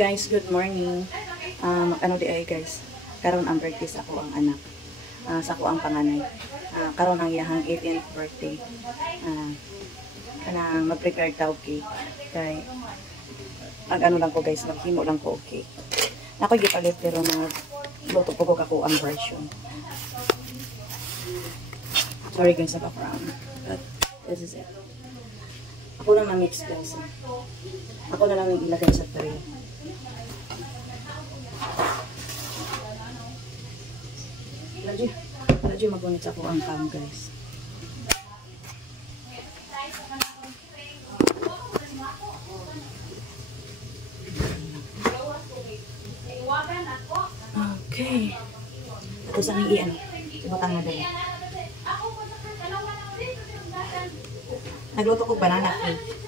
guys, good morning. Ano di ay guys, karon ang birthday sa ako ang anak. Sa ako ang panganay. Karon ang iyahang 18th birthday. Kanang mag-prepare daw cake. Kay ano lang ko guys, maghimo lang ko okay. Ako gipalit pero luto po ko ako ang version. Sorry guys sa background. But this is it. Ako lang na-mix guys. Ako na lang ilagay sa tray. Radyo magunit ako ang cam guys. Okay. Ito sa iyan. Ibutang na dali. Nagluto ko banana cake.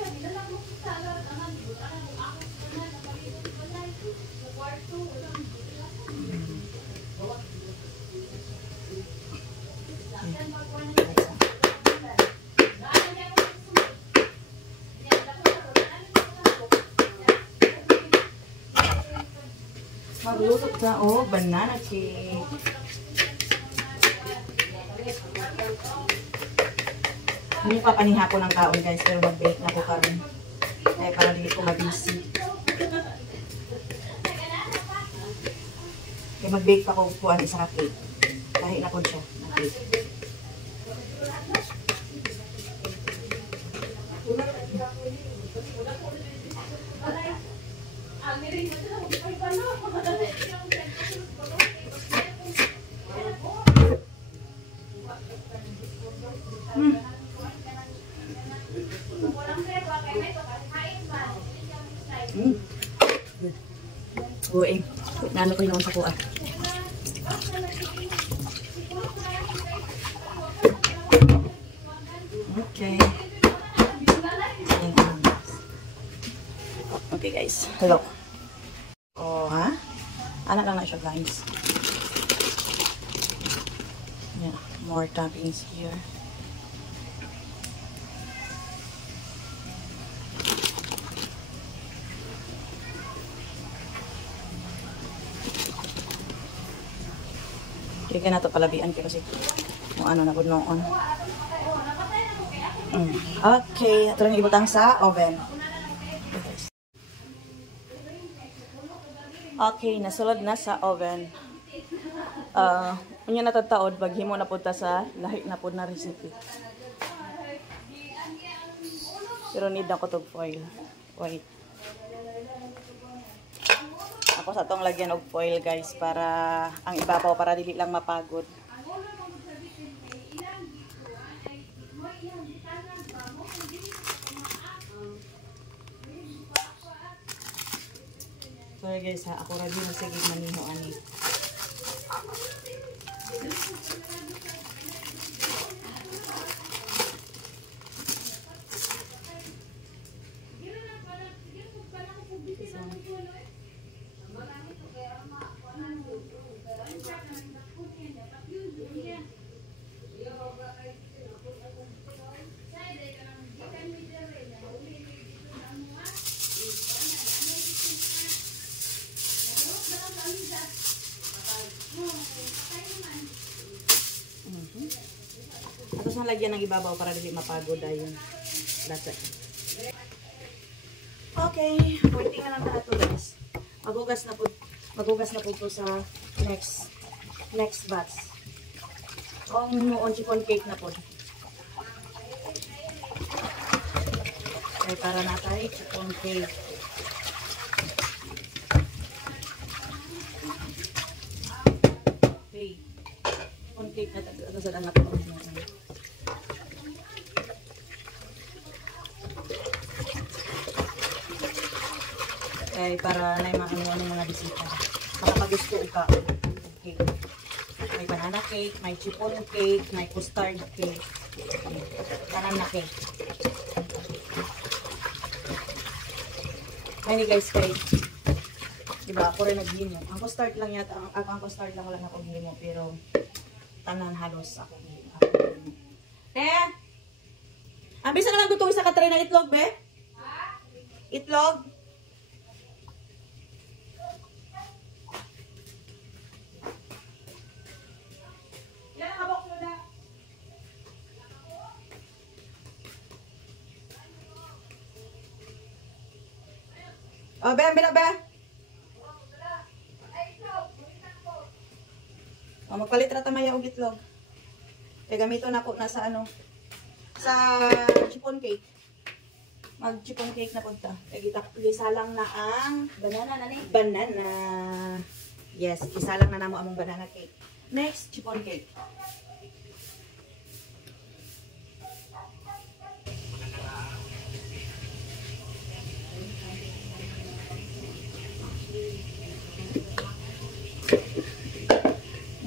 Magluto ka banana cake. Hindi pa panihapon ng kaon guys, pero mag-bake na ko karon. Kaya para dili ko mabisi. Kaya mag-bake pa ko kuan isa ka cake. Kahit na ko siya mag-bake. Uy, nano ko yung sa kuha. Okay. Okay guys, hello. Oh ha? Anak lang na siya guys. Yeah, more toppings here. Kaya na ito palabian kasi kung ano na po noon. Okay, ito lang ibutang sa oven. Okay, nasulod na sa oven. Unya natataod, baghimo na po ta sa lahi na po na recipe. Pero need na ko itong foil. Wait. Ako sa itong lagyan og foil guys para ang ibabaw para dili lang mapagod. Sorry guys ha, ako radyo na sige maniho ani. Tapos nalagyan ng ibabaw para dili mapagod ayon. That's it. Okay, waiting na lang na ito guys. Magugas na po ito sa next batch. On chiffon cake na po. Okay, para na tayo chiffon cake. Okay. Chiffon cake na ito sa anak ko. Okay, para na yung mga bisita. Makapag-gusto ka. Okay. May banana cake, may chiffon cake, may custard cake. Tanan na cake. Ay guys, cake. Diba, ako rin naghimo. Ang custard lang yata, ang custard lang ako himo, pero tanan halos ako himo. Ang bisa na lang gutong isa ka tray ng itlog, be? Itlog? Oh, be, be, be. Oh, magpalit rata maya og itlog. Kaya gamito na ko na sa ano, sa chiffon cake. Mag chiffon cake na punta. Kaya isalang na ang banana na ni. Banana. Yes, isalang na namo among banana cake. Next, chiffon cake.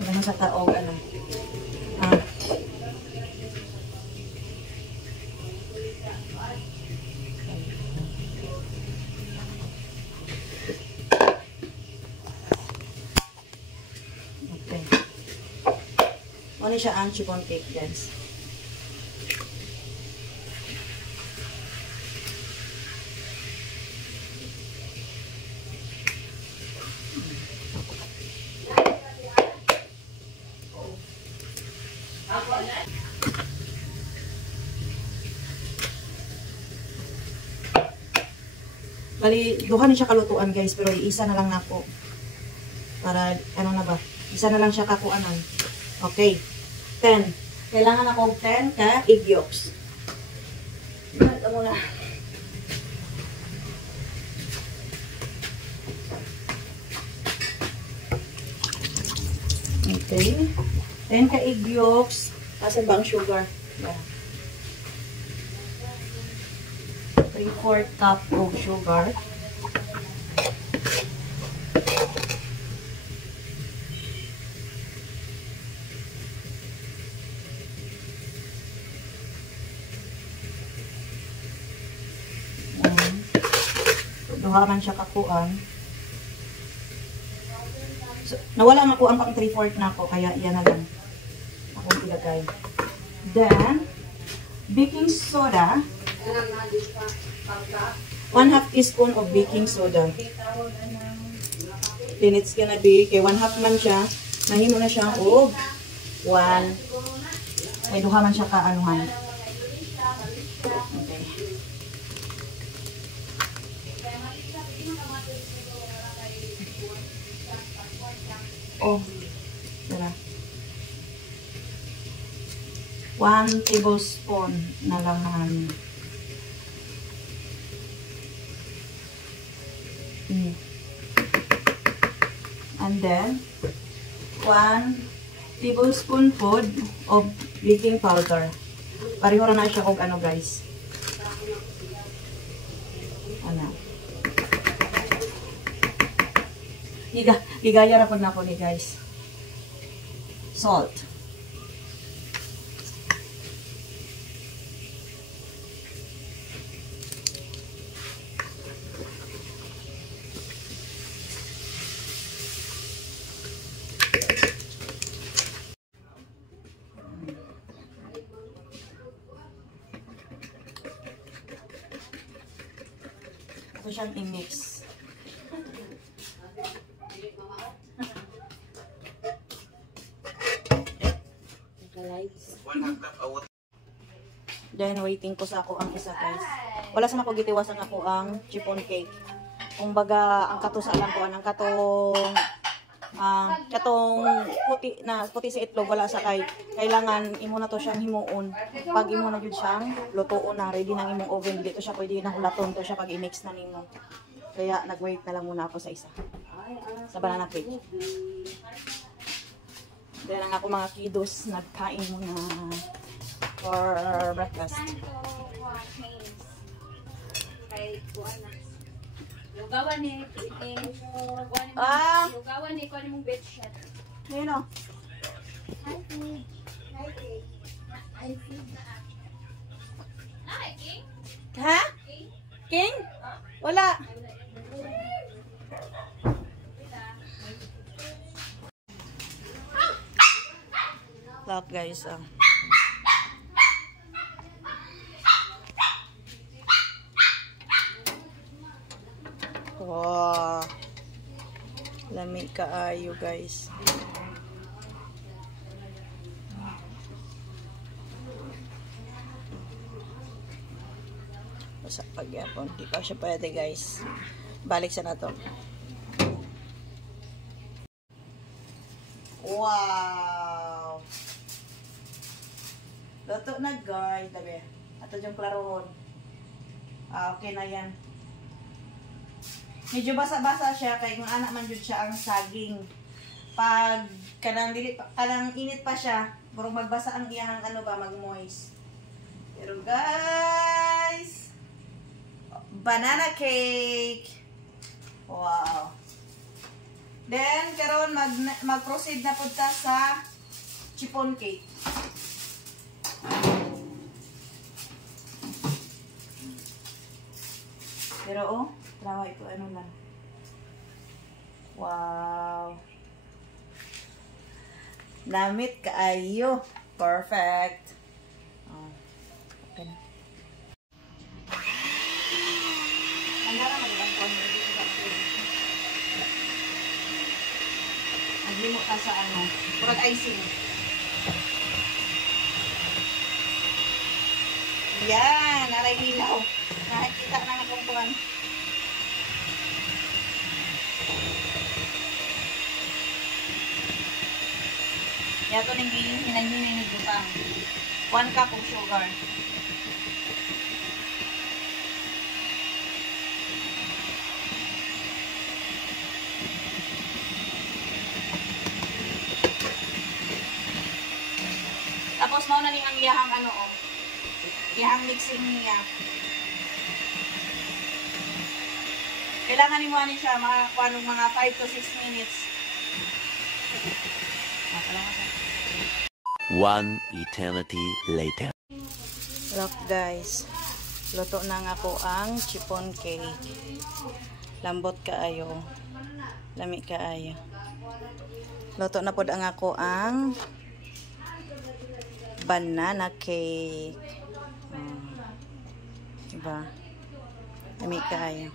Ano sa taog ano? Ah. Okay. Ano siya ang chiffon cake, guys? Bali, duha ni siya kalutuan guys, pero isa na lang nako. Para, ano na ba? Isa na lang siya kakuanan. Okay. 10. Kailangan ako 10 ka egg yolks. Ito muna. Okay. 10 ka egg yolks. Kasi bang sugar? Yeah. 3/4 cup of sugar. Duha man siya kakuan. So, nawala nga ko ang pang 3/4 na ako, kaya yan na lang. Akong ilagay. Then, baking soda. 1/2 teaspoon of baking soda. Then it's gonna be, kay 1/2 man siya, nahimo na siya og 1. Kay duha man siya kaanuhan. Okay. Oh, tara. 1 tablespoon na lang namin. And then 1 tablespoon food of baking powder. Pareho na siya og ano guys. Ano? Ligaya ra pud nako ni guys. Salt. Ito siyang i-mix. Then waiting ko sa ako ang isa guys. Wala sa ako gitiwasan ako ang chiffon cake. Kung baga ang kato sa alam ko ang katong puti sa itlog wala sa kay kailangan imo na to siyang himuon. Pag imo na jud siyang lutuon na ready nang imong oven dito siya pwede na hulaton to siya pag i-mix na nimo. Kaya nag-wait na lang muna ako sa isa. Sa banana cake. Then ang ako mga kiddos nagkain muna for breakfast. Lugawan ni lugawan ni ko mong bed shot. Nino? Hi, King. Ha? King? Wala. Look guys, wow. Lamig kaayo guys. Sa pagyapon, di pa siya pwede guys. Balik sa nato. Wow! Luto na guys, dabi. Ato yung klarohon. Okay na yan. Medyo basa-basa siya kay kung anak man jud siya ang saging. Pag kanang init pa siya, burong magbasa ang iyang mag-moist. Pero guys, banana cake. Wow. Then karon mag-proceed na pud ta sa chiffon cake. Pero trawa ito lang. Wow. Namit kaayo. Perfect. Okay na. Handa na magandang quantity. Naglimo ka sa purag icing. Yan, naray hilaw. Nakikita na nakumpuan. Yato nang hinanhin ni butang. 1 cup of sugar. Tapos mao na ning ang iyahang iyahang mixing niya. Kailangan ni mo ani siya makakuha ng mga 5 to 6 minutes. One eternity later. Look guys, luto na nga ako ang chiffon cake. Lambot kaayo. Lami kaayo. Luto na pod ang ako ang banana cake. Diba? Lami kaayo.